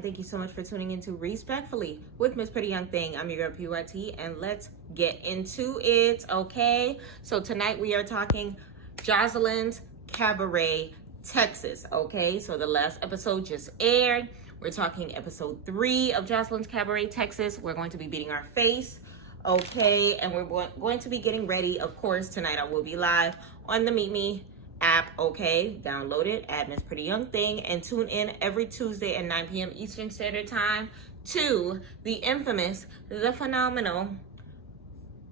and thank you so much for tuning into Respectfully with Miss Pretty Young Thing. I'm your girl PYT, and let's get into it, okay? So tonight we are talking Joseline's Cabaret, Texas, okay? So the last episode just aired. We're talking episode 3 of Joseline's Cabaret, Texas. We're going to be beating our face, okay? And we're going to be getting ready. Of course, tonight I will be live on the Meet Me app, okay? Download it at Miss Pretty Young Thing and tune in every Tuesday at 9 p.m. Eastern Standard Time to the infamous, the phenomenal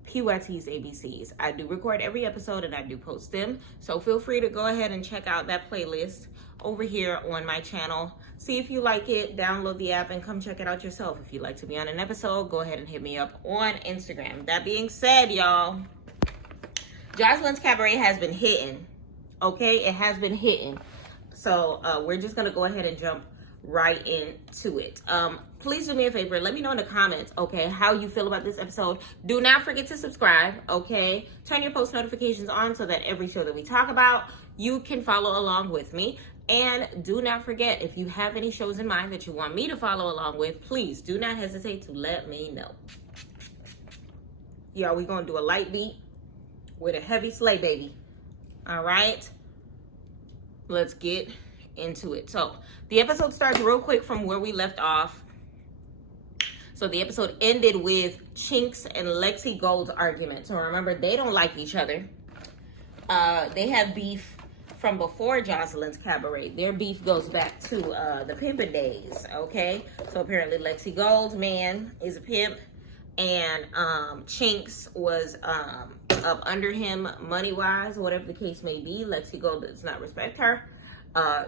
PYT's ABCs. I do record every episode and I do post them, so feel free to go ahead and check out that playlist over here on my channel. See if you like it, download the app, and come check it out yourself. If you'd like to be on an episode, go ahead and hit me up on Instagram. That being said, y'all, Joseline's Cabaret has been hitting. Okay, it has been hitting. So we're just gonna go ahead and jump right into it. Please do me a favor, let me know in the comments, okay, how you feel about this episode. Do not forget to subscribe, okay? Turn your post notifications on so that every show that we talk about, you can follow along with me. And do not forget, if you have any shows in mind that you want me to follow along with, please do not hesitate to let me know. Yeah, we're gonna do a light beat with a heavy sleigh baby. All right, let's get into it. So the episode starts real quick from where we left off. So the episode ended with Chinks and Lexi Gold's argument. So remember, they don't like each other. They have beef from before Joseline's Cabaret. Their beef goes back to the pimping days, okay? So apparently Lexi Gold's man is a pimp, and Chinks was up under him money-wise, whatever the case may be. Lexi Gold does not respect her.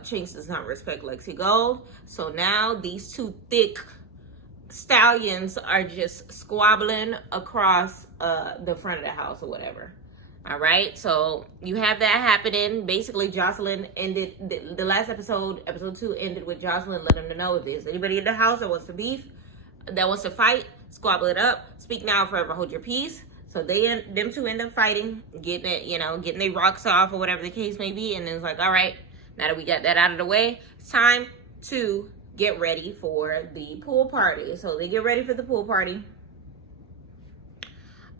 Chinks does not respect Lexi Gold. So now these two thick stallions are just squabbling across the front of the house or whatever. All right, so you have that happening. Basically, Joseline ended the last episode, episode 2, ended with Joseline letting them know if there's anybody in the house that wants to beef, that wants to fight, squabble it up. Speak now, forever hold your peace. So them two end up fighting, getting it, getting their rocks off or whatever the case may be. And then it's like, all right, now that we got that out of the way, it's time to get ready for the pool party. So they get ready for the pool party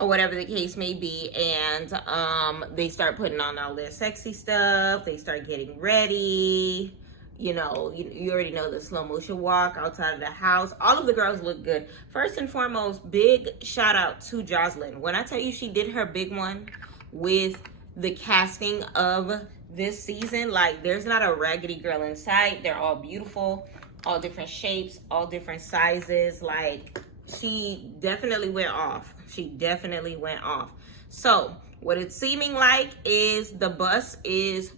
or whatever the case may be. And they start putting on all their sexy stuff. They start getting ready. You already know the slow motion walk outside of the house. All of the girls look good. First and foremost, big shout out to Joseline. When I tell you she did her big one with the casting of this season, like there's not a raggedy girl in sight. They're all beautiful, all different shapes, all different sizes. Like she definitely went off. She definitely went off. So what it's seeming like is the bus is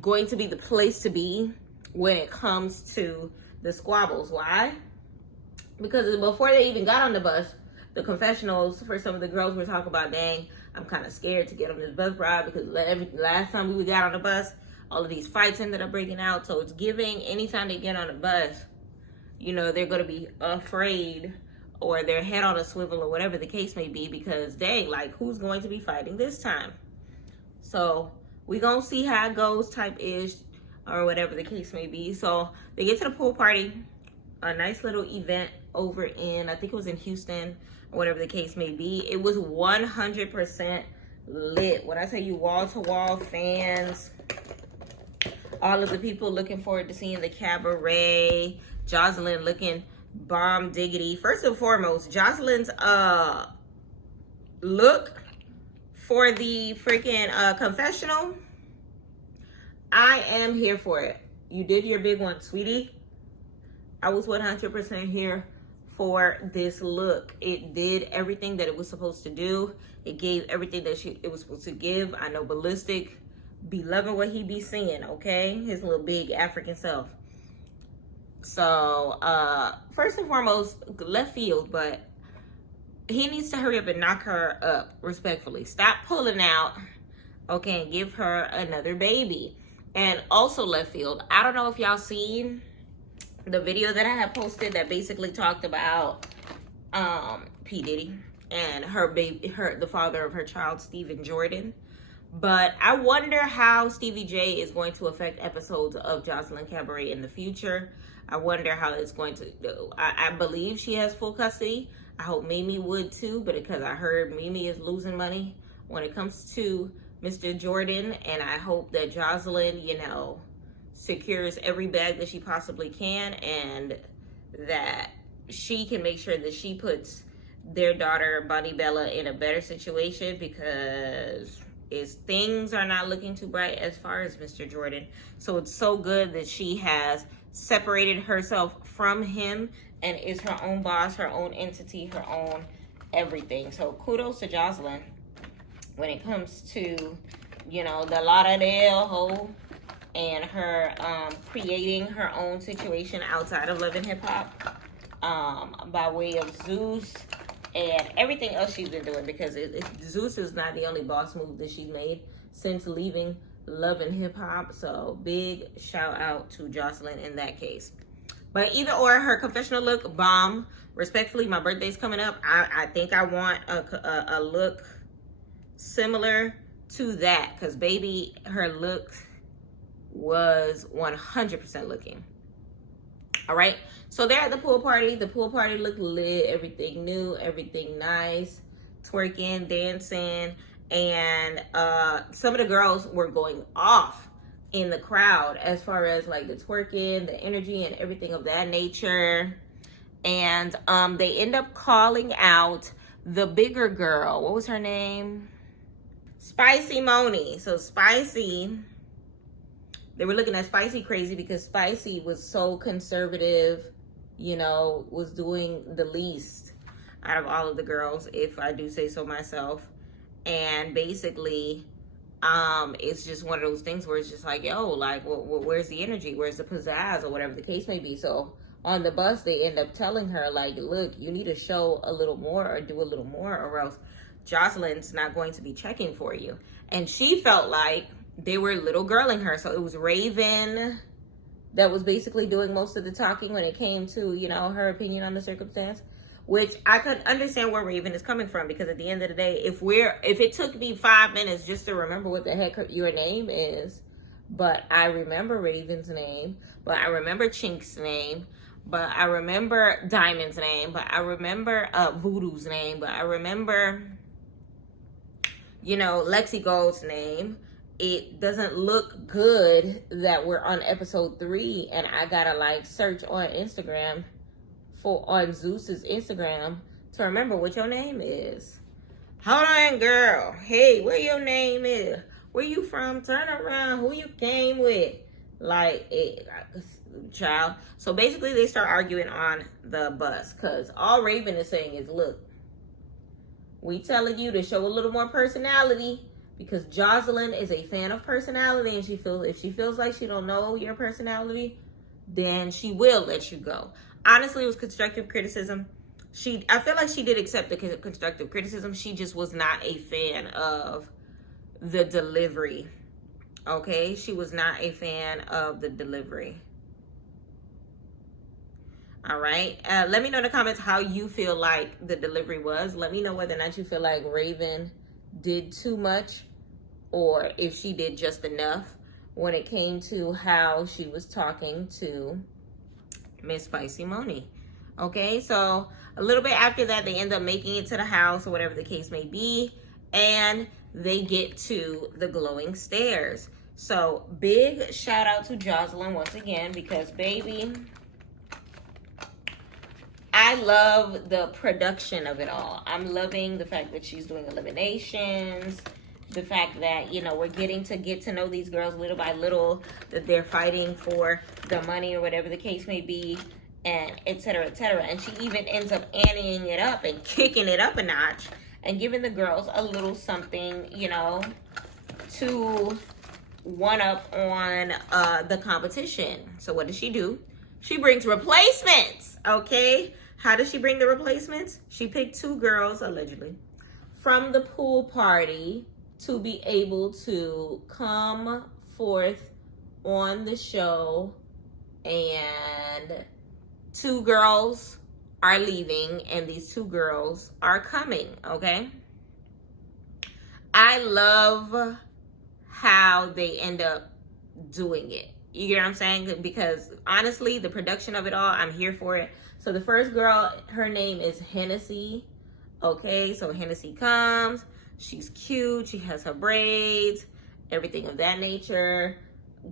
going to be the place to be when it comes to the squabbles. Why? Because before they even got on the bus, the confessionals for some of the girls were talking about, dang, I'm kind of scared to get on this bus ride because last time we got on the bus, all of these fights ended up breaking out. So it's giving, anytime they get on the bus, they're going to be afraid or their head on a swivel or whatever the case may be, because dang, like who's going to be fighting this time? So we going to see how it goes type-ish, or whatever the case may be. So they get to the pool party, a nice little event over in, I think it was in Houston, or whatever the case may be. It was 100% lit. When I tell you wall-to-wall fans, all of the people looking forward to seeing the cabaret, Joseline looking bomb diggity. First and foremost, Joseline's look for the freaking confessional, I am here for it. You did your big one, sweetie. I was 100% here for this look. It did everything that it was supposed to do. It gave everything that it was supposed to give. I know Ballistic be loving what he be seeing, okay? His little big African self. So, first and foremost, left field, but he needs to hurry up and knock her up, respectfully. Stop pulling out, okay, and give her another baby. And also left field, I don't know if y'all seen the video that I had posted that basically talked about P. Diddy and her baby, the father of her child, Stephen Jordan. But I wonder how Stevie J is going to affect episodes of Joseline Cabaret in the future. I wonder how it's going to do. I believe she has full custody. I hope Mimi would too, but because I heard Mimi is losing money when it comes to Mr. Jordan, and I hope that Joseline, secures every bag that she possibly can, and that she can make sure that she puts their daughter Bonnie Bella in a better situation, because things are not looking too bright as far as Mr. Jordan. So it's so good that she has separated herself from him and is her own boss, her own entity, her own everything. So kudos to Joseline when it comes to, the Lauderdale hoe and her creating her own situation outside of Love and Hip Hop by way of Zeus and everything else she's been doing, because Zeus is not the only boss move that she's made since leaving Love and Hip Hop. So big shout out to Joseline in that case. But either or, her confessional look, bomb. Respectfully, my birthday's coming up. I think I want a look similar to that, because baby, her look was 100% looking. All right, so they're at the pool party. The pool party looked lit, everything new, everything nice, twerking, dancing, and some of the girls were going off in the crowd as far as like the twerking, the energy, and everything of that nature. And they end up calling out the bigger girl. What was her name? Spicy Moni. So Spicy, they were looking at Spicy crazy because Spicy was so conservative, was doing the least out of all of the girls, if I do say so myself. And basically, it's just one of those things where it's just like, where's the energy? Where's the pizzazz, or whatever the case may be? So on the bus, they end up telling her, like, look, you need to show a little more or do a little more, or else Joseline's not going to be checking for you. And she felt like they were little girling her. So it was Raven that was basically doing most of the talking when it came to, her opinion on the circumstance, which I could understand where Raven is coming from, because at the end of the day, if it took me 5 minutes just to remember what the heck your name is, but I remember Raven's name, but I remember Chink's name, but I remember Diamond's name, but I remember Voodoo's name, but I remember, Lexi Gold's name. It doesn't look good that we're on episode 3 and I gotta search on Instagram on Zeus's Instagram to remember what your name is. Hold on, girl. Hey, what your name is? Where you from? Turn around. Who you came with? Child. So basically they start arguing on the bus, because all Raven is saying is, look, we telling you to show a little more personality, because Joseline is a fan of personality, and if she feels like she don't know your personality, then she will let you go. Honestly, it was constructive criticism. I feel like she did accept the constructive criticism. She just was not a fan of the delivery. Okay? She was not a fan of the delivery. All right? Let me know in the comments how you feel like the delivery was. Let me know whether or not you feel like Raven did too much, or if she did just enough when it came to how she was talking to Miss Spicy Moni. Okay, so a little bit after that, they end up making it to the house, or whatever the case may be, and they get to the glowing stairs. So big shout out to Joseline once again, because baby, I love the production of it all. I'm loving the fact that she's doing eliminations, the fact that, we're getting to get to know these girls little by little, that they're fighting for the money or whatever the case may be, and et cetera, et cetera. And she even ends up anteing it up and kicking it up a notch and giving the girls a little something, to one up on the competition. So what does she do? She brings replacements, okay? How does she bring the replacements? She picked 2 girls, allegedly, from the pool party to be able to come forth on the show, and 2 girls are leaving and these 2 girls are coming, okay? I love how they end up doing it. You get what I'm saying? Because honestly, the production of it all, I'm here for it. So the first girl, her name is Hennessy. Okay, so Hennessy comes. She's cute. She has her braids, everything of that nature.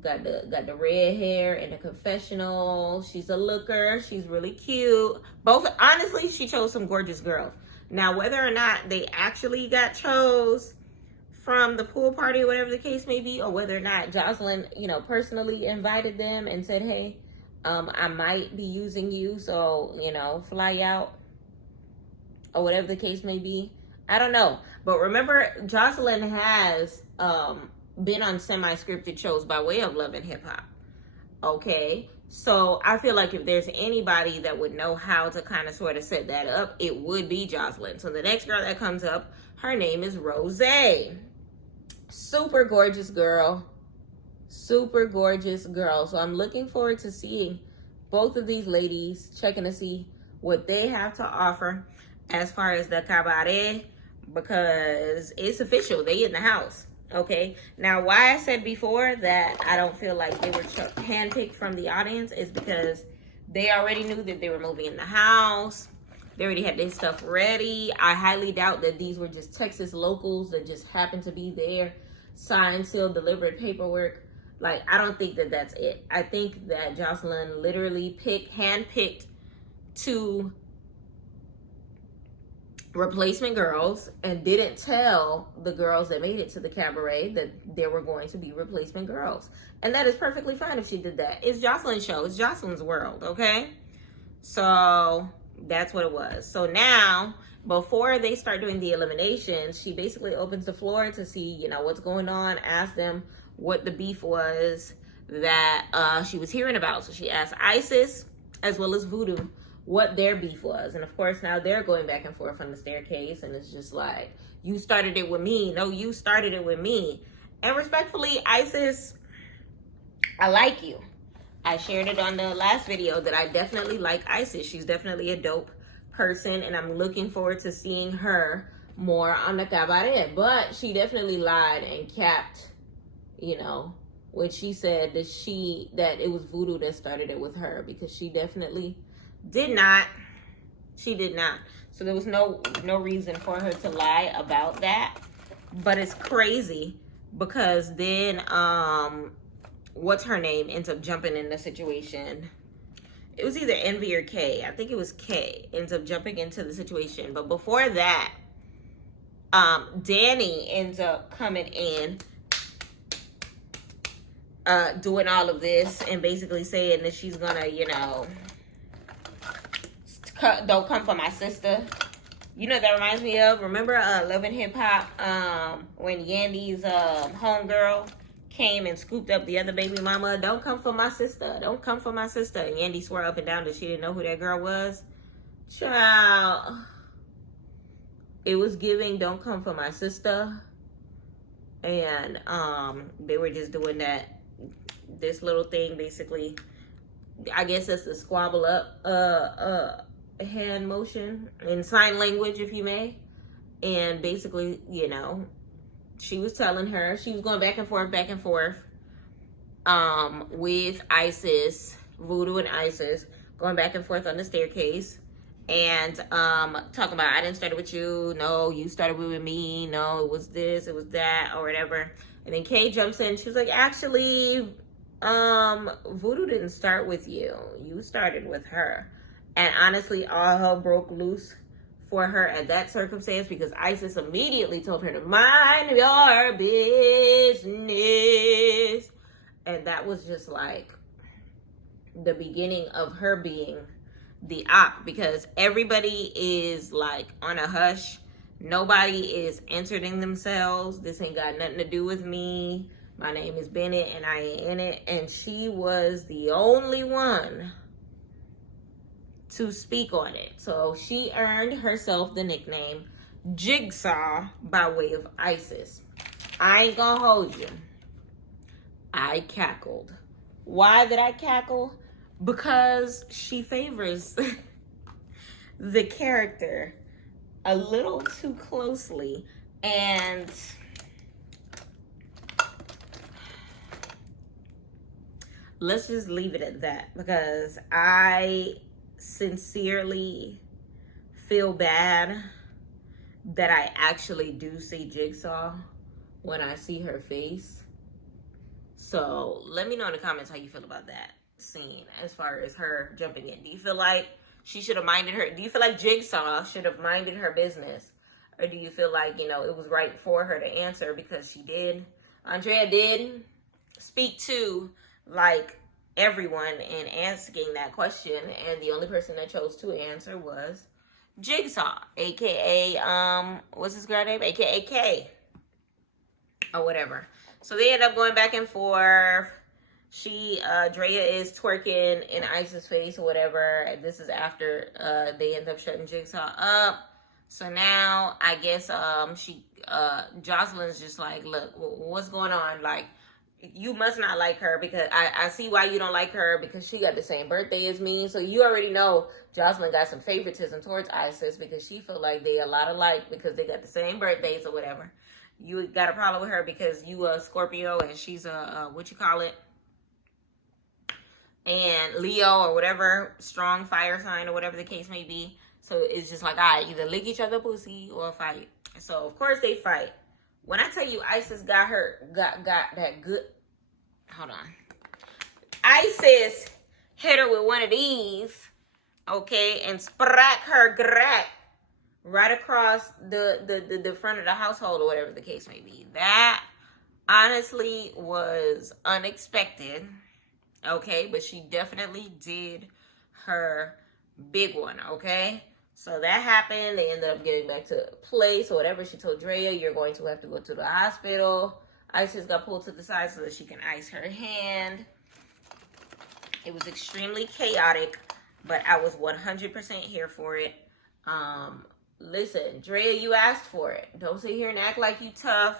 Got the red hair in the confessional. She's a looker. She's really cute. Both, honestly, she chose some gorgeous girls. Now, whether or not they actually got chose from the pool party or whatever the case may be, or whether or not Joseline, personally invited them and said, hey, I might be using you, so, fly out, or whatever the case may be. I don't know. But remember, Joseline has been on semi-scripted shows by way of Love and Hip Hop. Okay? So I feel like if there's anybody that would know how to kind of sort of set that up, it would be Joseline. So the next girl that comes up, her name is Rose. Super gorgeous girl. Super gorgeous girl. So I'm looking forward to seeing both of these ladies, checking to see what they have to offer as far as the cabaret, because it's official. They in the house. Okay. Now, why I said before that I don't feel like they were handpicked from the audience is because they already knew that they were moving in the house. They already had their stuff ready. I highly doubt that these were just Texas locals that just happened to be there, signed, sealed, delivered paperwork. Like, I don't think that that's it. I think that Joseline literally handpicked two replacement girls and didn't tell the girls that made it to the cabaret that there were going to be replacement girls. And that is perfectly fine if she did that. It's Joseline's show. It's Joseline's world, okay? So that's what it was. So now, before they start doing the eliminations, she basically opens the floor to see, what's going on, ask them what the beef was that she was hearing about. So she asked Isis as well as Voodoo what their beef was. And of course, now they're going back and forth on the staircase, and it's just like, you started it with me. No, you started it with me. And respectfully, Isis, I like you. I shared it on the last video that I definitely like Isis. She's definitely a dope person, and I'm looking forward to seeing her more on the cabaret. But she lied and capped, when she said that it was Voodoo that started it with her, because she definitely did not. She did not. So there was no reason for her to lie about that. But it's crazy because then what's her name ends up jumping in the situation. It was either Envy or Kay. I think it was Kay ends up jumping into the situation. But before that, Danny ends up coming in, doing all of this and basically saying that she's gonna, don't come for my sister. That reminds me of, remember Love and Hip Hop, when Yandy's homegirl came and scooped up the other baby mama? Don't come for my sister. Don't come for my sister. And Yandy swore up and down that she didn't know who that girl was. Child. It was giving don't come for my sister. And they were just doing this little thing, basically. I guess that's the squabble up hand motion in sign language, if you may. And basically, she was telling her, she was going back and forth with Isis, Voodoo and Isis, going back and forth on the staircase, and talking about, I didn't start it with you, no, you started with me, no, it was this, it was that, or whatever. And then Kay jumps in, she was like, actually, Voodoo didn't start with you, you started with her. And honestly, all hell broke loose for her at that circumstance, because Isis immediately told her to mind your business. And that was just like the beginning of her being the op, because everybody is like on a hush. Nobody is inserting themselves. This ain't got nothing to do with me. My name is Bennett and I ain't in it. And she was the only one to speak on it. So she earned herself the nickname Jigsaw by way of Isis. I ain't gonna hold you. I cackled. Why did I cackle? Because she favors the character a little too closely. And let's just leave it at that, because I sincerely feel bad that I actually do see Jigsaw when I see her face. So let me know in the comments how you feel about that scene as far as her jumping in. Do you feel like she should have minded her? Do you feel like Jigsaw should have minded her business? Or do you feel like, you know, it was right for her to answer because she did? Andrea did speak to, like, everyone in asking that question, and the only person that chose to answer was Jigsaw, aka what's his girl name, aka K, or whatever. So they end up going back and forth. Drea is twerking in Ice's face or whatever. This is after they end up shutting Jigsaw up. So now I guess Joseline's just like, look, what's going on? Like, you must not like her, because I see why you don't like her, because she got the same birthday as me. So you already know Joseline got some favoritism towards Isis, because she feel like they a lot alike because they got the same birthdays or whatever. You got a problem with her because you a Scorpio and she's a and Leo or whatever, strong fire sign or whatever the case may be. So it's just like, all right, either lick each other pussy or fight. So of course they fight. When I tell you Isis got that good, hold on. Isis hit her with one of these, okay, and sprack her grack right across the front of the household or whatever the case may be. That honestly was unexpected, okay, but she definitely did her big one, okay? So that happened. They ended up getting back to place or whatever. She told Drea, you're going to have to go to the hospital. Isis got pulled to the side so that she can ice her hand. It was extremely chaotic, but I was 100% here for it. Listen, Drea, you asked for it. Don't sit here and act like you tough.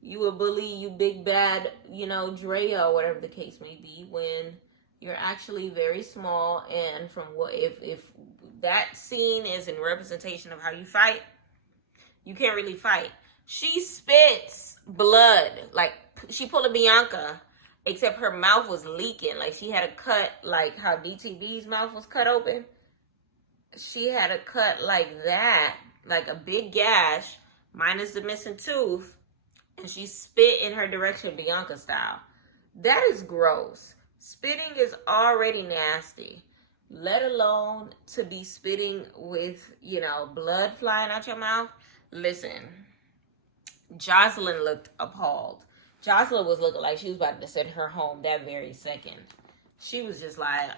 You a bully, you big bad, you know, Drea, or whatever the case may be, when you're actually very small. And from what, if that scene is in representation of how you fight, you can't really fight. She spits blood. Like, she pulled a Bianca, except her mouth was leaking. Like, she had a cut, like how DTV's mouth was cut open. She had a cut like that, like a big gash, minus the missing tooth, and she spit in her direction, Bianca style. That is gross. Spitting is already nasty, let alone to be spitting with, you know, blood flying out your mouth. Listen, Joseline looked appalled. Joseline was looking like she was about to send her home that very second. She was just like,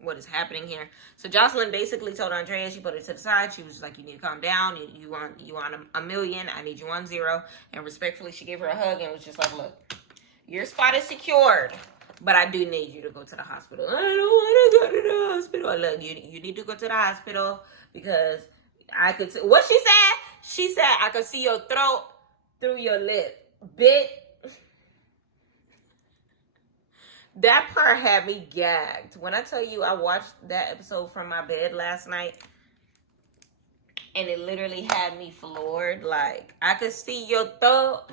what is happening here? So Joseline basically told Andrea, she put it to the side. She was just like, you need to calm down. You want a million. I need you 1 0. And respectfully, she gave her a hug and was just like, look, your spot is secured, but I do need you to go to the hospital. I don't want to go to the hospital. Look, you need to go to the hospital because I could see what she said. She said, I could see your throat through your lip. Bit. That part had me gagged. When I tell you I watched that episode from my bed last night, and it literally had me floored. Like, I could see your throat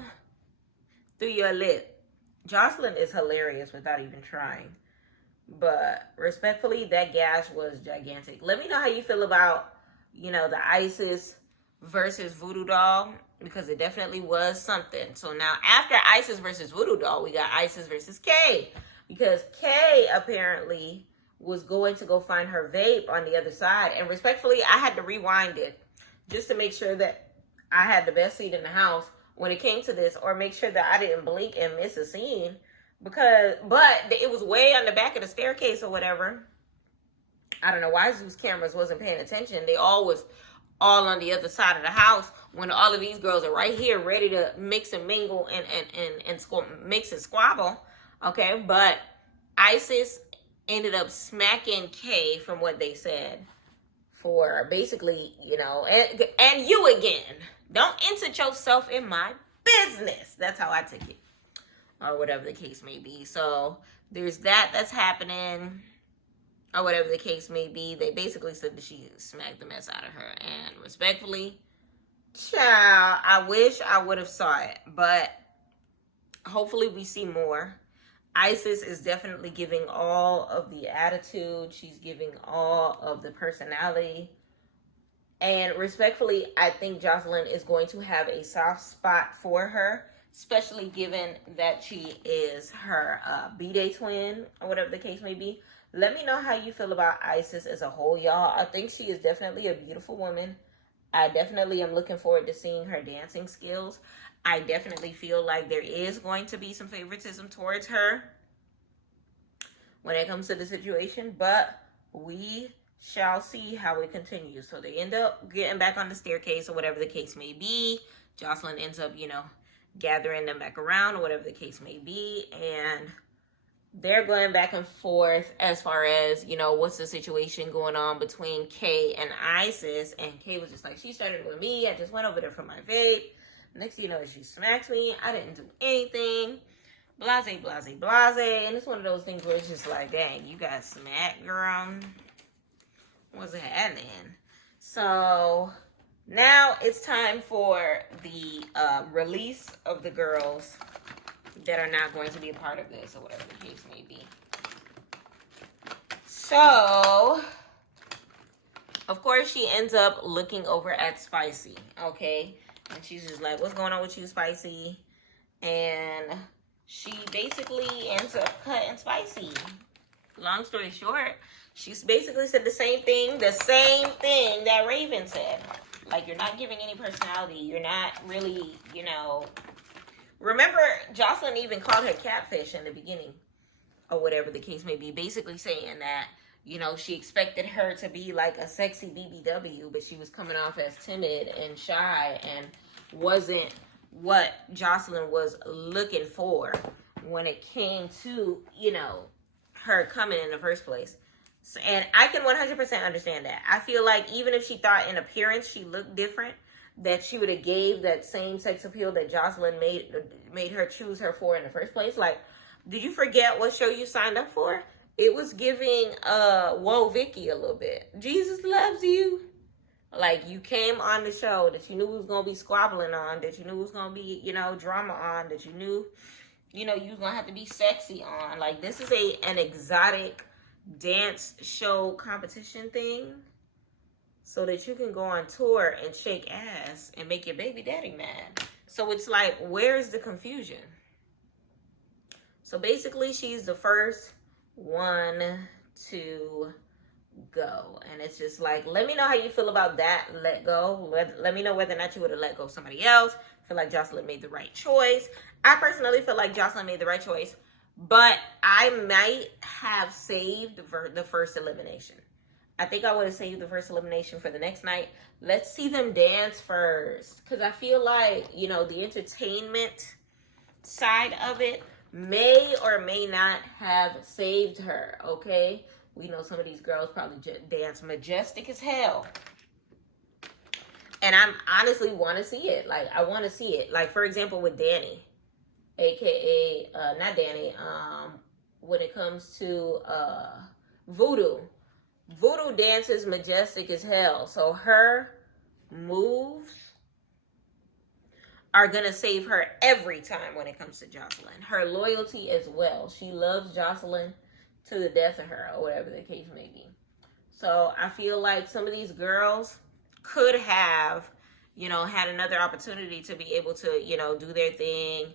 through your lip. Joseline is hilarious without even trying. But respectfully, that gash was gigantic. Let me know how you feel about, you know, the Isis versus Voodoo Doll, because it definitely was something. So now after Isis versus Voodoo Doll, we got Isis versus Kay. Because Kay apparently was going to go find her vape on the other side. And respectfully, I had to rewind it just to make sure that I had the best seat in the house when it came to this, or make sure that I didn't blink and miss a scene. But it was way on the back of the staircase or whatever. I don't know why Zeus cameras wasn't paying attention. They all was all on the other side of the house when all of these girls are right here ready to mix and mingle and mix and squabble. Okay, but Isis ended up smacking Kay, from what they said, for basically, you know, and you again. Don't insert yourself in my business. That's how I took it. Or whatever the case may be. So there's that's happening. Or whatever the case may be. They basically said that she smacked the mess out of her. And respectfully, child, I wish I would have saw it. But hopefully we see more. Isis is definitely giving all of the attitude. She's giving all of the personality. And respectfully, I think Joseline is going to have a soft spot for her, especially given that she is her B-Day twin, or whatever the case may be. Let me know how you feel about Isis as a whole, y'all. I think she is definitely a beautiful woman. I definitely am looking forward to seeing her dancing skills. I definitely feel like there is going to be some favoritism towards her when it comes to the situation, but we shall see how it continues. So they end up getting back on the staircase or whatever the case may be. Joseline ends up, gathering them back around or whatever the case may be. And they're going back and forth as far as, what's the situation going on between Kay and Isis. And Kay was just like, she started with me. I just went over there for my vape. Next thing you know, she smacks me. I didn't do anything. Blase, blase, blase. And it's one of those things where it's just like, dang, you got smacked, girl. What's happening? So now it's time for the release of the girls that are not going to be a part of this, or whatever the case may be. So, of course, she ends up looking over at Spicy, okay? And she's just like, what's going on with you, Spicy? And she basically ends up cutting Spicy. Long story short, she's basically said the same thing that Raven said. Like, you're not giving any personality. You're not really, Remember, Joseline even called her catfish in the beginning, or whatever the case may be. Basically saying that, she expected her to be like a sexy BBW, but she was coming off as timid and shy and wasn't what Joseline was looking for when it came to, her coming in the first place. So, and I can 100% understand that. I feel like even if she thought in appearance she looked different, that she would have gave that same sex appeal that Joseline made her choose her for in the first place. Like, did you forget what show you signed up for? It was giving Whoa Vicky a little bit. Jesus loves you. Like, you came on the show that you knew was going to be squabbling on, that you knew was going to be, drama on, that you knew, you was going to have to be sexy on. Like, this is an exotic dance show competition thing so that you can go on tour and shake ass and make your baby daddy mad. So it's like, where's the confusion? So basically, she's the first one to go. And it's just like, let me know how you feel about that let go. Let me know whether or not you would have let go of somebody else. I feel like Joseline made the right choice. I personally feel like Joseline made the right choice, but I might have saved the first elimination. I think I would have saved the first elimination for the next night. Let's see them dance first, because I feel like, the entertainment side of it may or may not have saved her, okay? We know some of these girls probably dance majestic as hell. And I honestly want to see it. Like, I want to see it. Like, for example, with Danny, aka, not Danny, when it comes to Voodoo. Voodoo dances majestic as hell. So her moves are going to save her every time when it comes to Joseline. Her loyalty as well. She loves Joseline to the death of her, or whatever the case may be. So I feel like some of these girls could have, had another opportunity to be able to, do their thing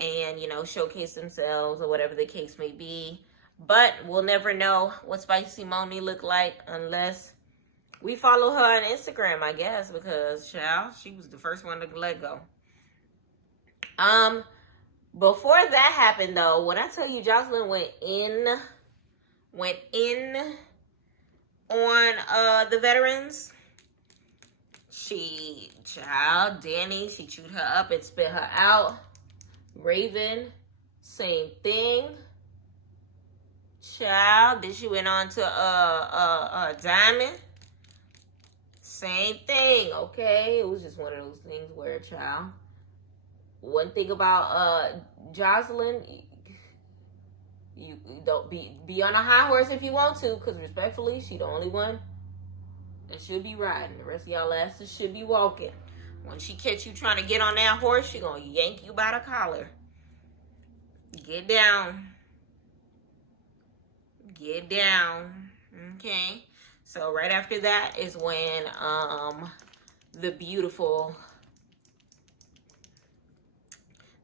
and, showcase themselves or whatever the case may be. But we'll never know what Spicy Moni looked like unless we follow her on Instagram, I guess, because, child, she was the first one to let go. Before that happened, though, when I tell you Joseline went in on the veterans, Danny, she chewed her up and spit her out. Raven, same thing. Child, then she went on to Diamond. Same thing, okay? It was just one of those things where, child, one thing about Joseline, you don't be on a high horse if you want to, because respectfully, she the only one that should be riding. The rest of y'all asses should be walking. When she catch you trying to get on that horse, she gonna yank you by the collar. Get down. Get down. Okay. So right after that is when the beautiful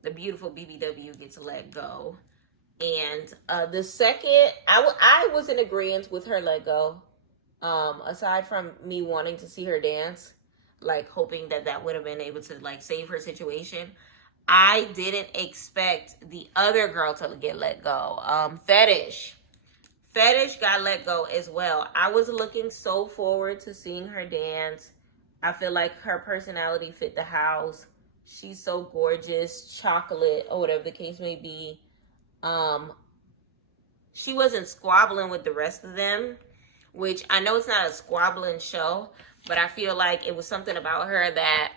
BBW gets let go. And the second, I was in agreement with her let go. Aside from me wanting to see her dance, like hoping that would have been able to like save her situation, I didn't expect the other girl to get let go. Fetish got let go as well. I was looking so forward to seeing her dance. I feel like her personality fit the house. She's so gorgeous, chocolate, or whatever the case may be. She wasn't squabbling with the rest of them, which I know it's not a squabbling show, but I feel like it was something about her that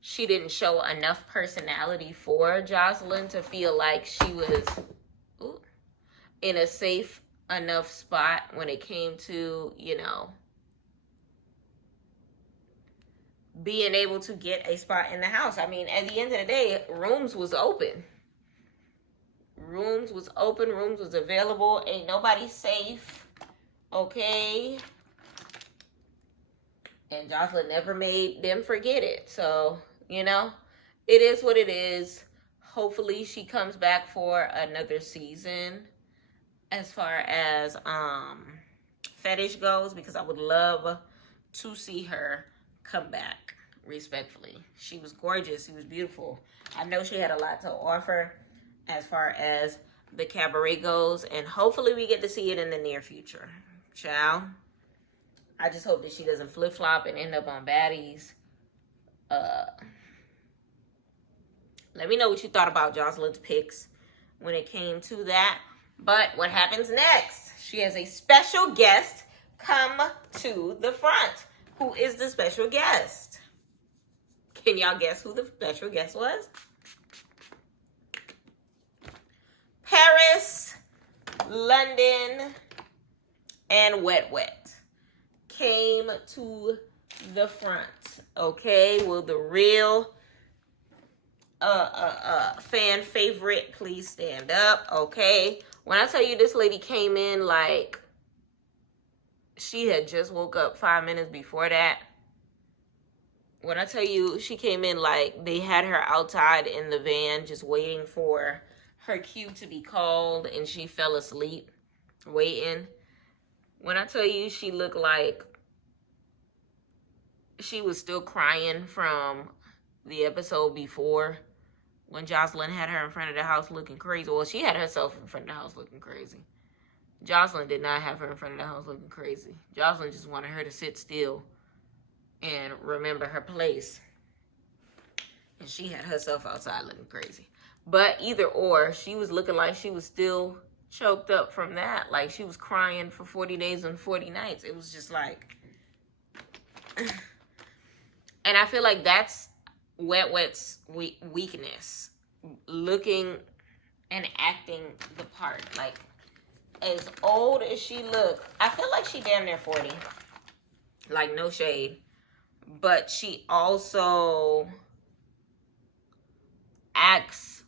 she didn't show enough personality for Joseline to feel like she was in a safe enough spot when it came to, you know, being able to get a spot in the house. I mean, at the end of the day, rooms was open. Rooms was open. Rooms was available. Ain't nobody safe. Okay. And Joseline never made them forget it. So, you know, it is what it is. Hopefully she comes back for another season as far as Fetish goes, because I would love to see her come back, respectfully. She was gorgeous. She was beautiful. I know she had a lot to offer as far as the Cabaret goes, and hopefully we get to see it in the near future. Ciao. I just hope that she doesn't flip-flop and end up on baddies. Let me know what you thought about Joseline's picks when it came to that. But what happens next? She has a special guest come to the front. Who is the special guest? Can y'all guess who the special guest was? Paris, London, and Wet Wet came to the front. Okay, will the real fan favorite please stand up? Okay, when I tell you this lady came in like she had just woke up 5 minutes before that. When I tell you she came in like they had her outside in the van just waiting for her cue to be called, and she fell asleep waiting. When I tell you she looked like she was still crying from the episode before when Joseline had her in front of the house looking crazy. Well, she had herself in front of the house looking crazy. Joseline did not have her in front of the house looking crazy. Joseline just wanted her to sit still and remember her place. And she had herself outside looking crazy. But either or, she was looking like she was still choked up from that. Like she was crying for 40 days and 40 nights. It was just like... And I feel like that's Wet Wet's weakness. Looking and acting the part. Like, as old as she looked, I feel like she damn near 40. Like, no shade. But she also acts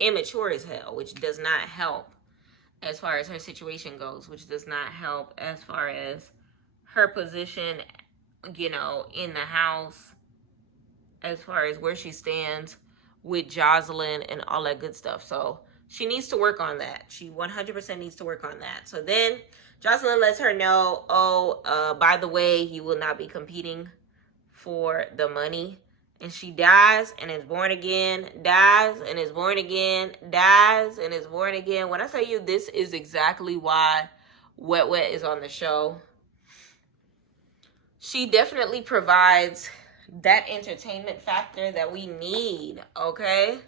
immature as hell, which does not help as far as her situation goes, which does not help as far as her position, you know, in the house, as far as where she stands with Joseline and all that good stuff. So she needs to work on that. She 100% needs to work on that. So then Joseline lets her know, by the way, you will not be competing for the money. And she dies and is born again, dies and is born again, dies and is born again. When I tell you, this is exactly why Wet Wet is on the show. She definitely provides that entertainment factor that we need, okay?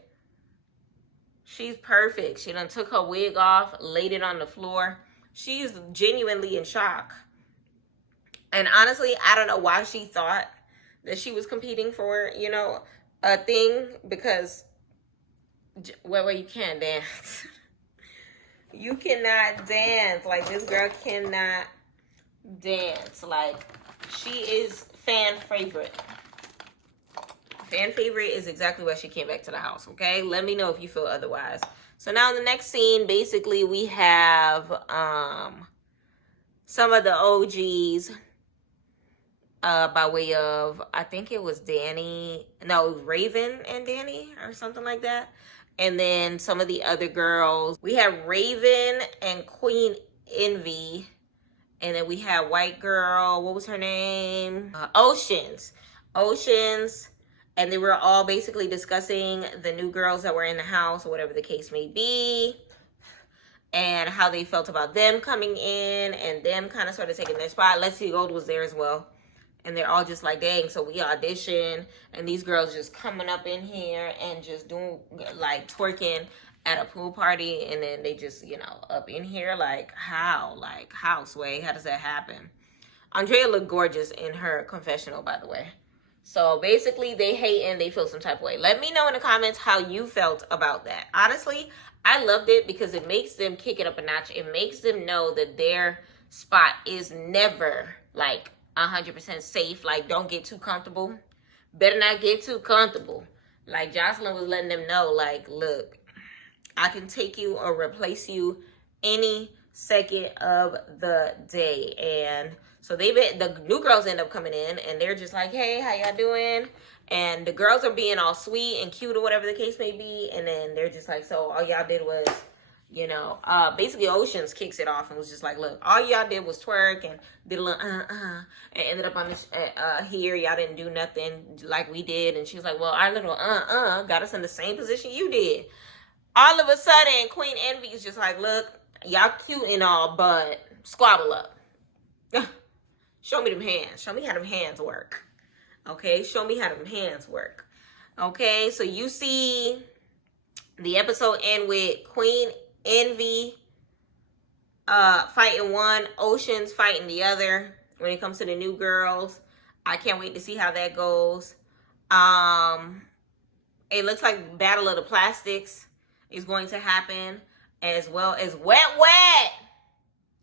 She's perfect. She done took her wig off, laid it on the floor. She's genuinely in shock. And honestly, I don't know why she thought that she was competing for, you know, a thing, because, well, you can't dance. You cannot dance. Like, this girl cannot dance. Like, she is fan favorite. Fan favorite is exactly why she came back to the house, okay? Let me know if you feel otherwise. So now in the next scene, basically we have some of the OGs by way of, I think it was Danny, no, it was Raven and Danny or something like that. And then some of the other girls. We have Raven and Queen Envy. And then we had white girl, what was her name? Oceans. And they were all basically discussing the new girls that were in the house or whatever the case may be. And how they felt about them coming in and them kind of sort of taking their spot. Leslie Gold was there as well. And they're all just like, dang, so we audition. And these girls just coming up in here and just doing, like, twerking at a pool party. And then they just, you know, up in here. Like, how? Like, how, Sway? How does that happen? Andrea looked gorgeous in her confessional, by the way. So, basically, they hate and they feel some type of way. Let me know in the comments how you felt about that. Honestly, I loved it because it makes them kick it up a notch. It makes them know that their spot is never, like, 100% safe. Like, don't get too comfortable. Better not get too comfortable. Like, Joseline was letting them know, like, look, I can take you or replace you any second of the day. And so the new girls end up coming in and they're just like, hey, how y'all doing? And the girls are being all sweet and cute or whatever the case may be. And then they're just like, so all y'all did was, you know, basically Oceans kicks it off and was just like, look, all y'all did was twerk and did a little and ended up on this here. Y'all didn't do nothing like we did. And she was like, well, our little got us in the same position you did. All of a sudden, Queen Envy is just like, look, y'all cute and all, but squabble up. Show me them hands. Show me how them hands work. Okay, show me how them hands work. Okay, so you see the episode end with Queen Envy fighting one, Oceans fighting the other when it comes to the new girls. I can't wait to see how that goes. It looks like Battle of the Plastics is going to happen, as well as Wet Wet.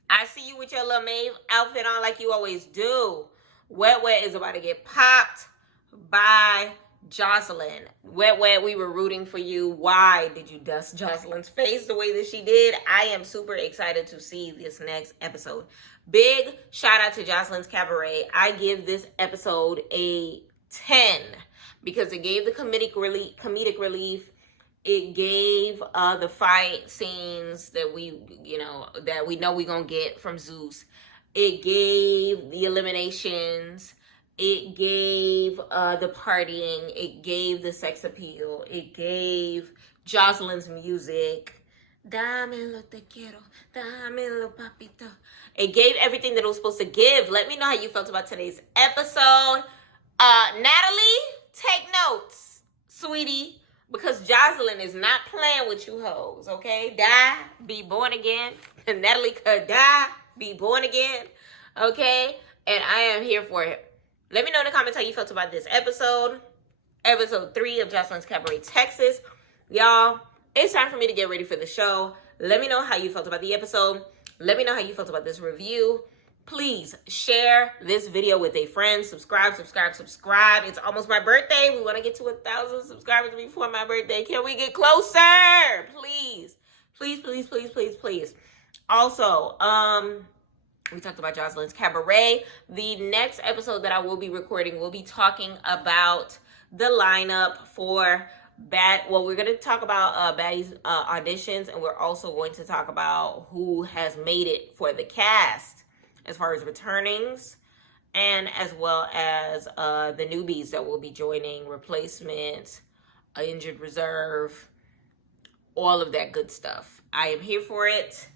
I see you with your little Maeve outfit on like you always do. Wet Wet is about to get popped by Joseline. Wet Wet, we were rooting for you. Why did you dust Joseline's face the way that she did? I am super excited to see this next episode. Big shout out to Joseline's Cabaret. I give this episode a 10 because it gave the comedic relief. It gave the fight scenes that we know we're going to get from Zeus. It gave the eliminations. It gave the partying. It gave the sex appeal. It gave Joseline's music. Dámelo te quiero. Dámelo papito. It gave everything that it was supposed to give. Let me know how you felt about today's episode. Natalie, take notes, sweetie. Because Joseline is not playing with you hoes, okay? Die, be born again. Natalie could die, be born again, okay? And I am here for it. Let me know in the comments how you felt about this episode. Episode 3 of Joseline's Cabaret, Texas. Y'all, it's time for me to get ready for the show. Let me know how you felt about the episode. Let me know how you felt about this review. Please share this video with a friend. Subscribe. It's almost my birthday. We want to get to 1,000 subscribers before my birthday. Can we get closer? Please. Also, we talked about Joseline's Cabaret. The next episode that I will be recording will be talking about the lineup for we're going to talk about Baddies auditions, and we're also going to talk about who has made it for the cast as far as returnings, and as well as the newbies that will be joining, replacements, injured reserve, all of that good stuff. I am here for it.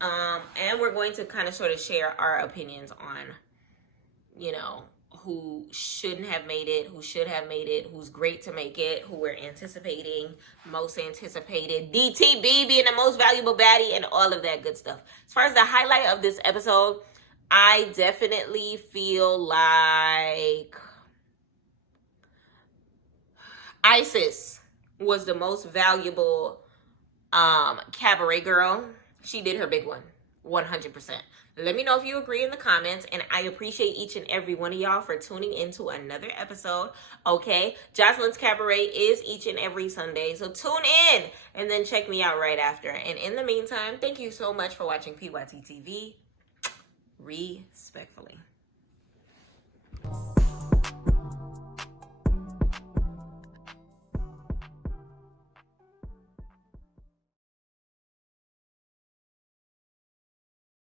And we're going to kind of sort of share our opinions on, you know, who shouldn't have made it, who should have made it, who's great to make it, who we're anticipating, most anticipated, DTB being the most valuable baddie, and all of that good stuff. As far as the highlight of this episode, I definitely feel like Isis was the most valuable cabaret girl. She did her big one. 100%. Let me know if you agree in the comments, and I appreciate each and every one of y'all for tuning into another episode. Okay, Joseline's Cabaret is each and every Sunday, so tune in and then check me out right after. And in the meantime, thank you so much for watching PYT TV. Respectfully.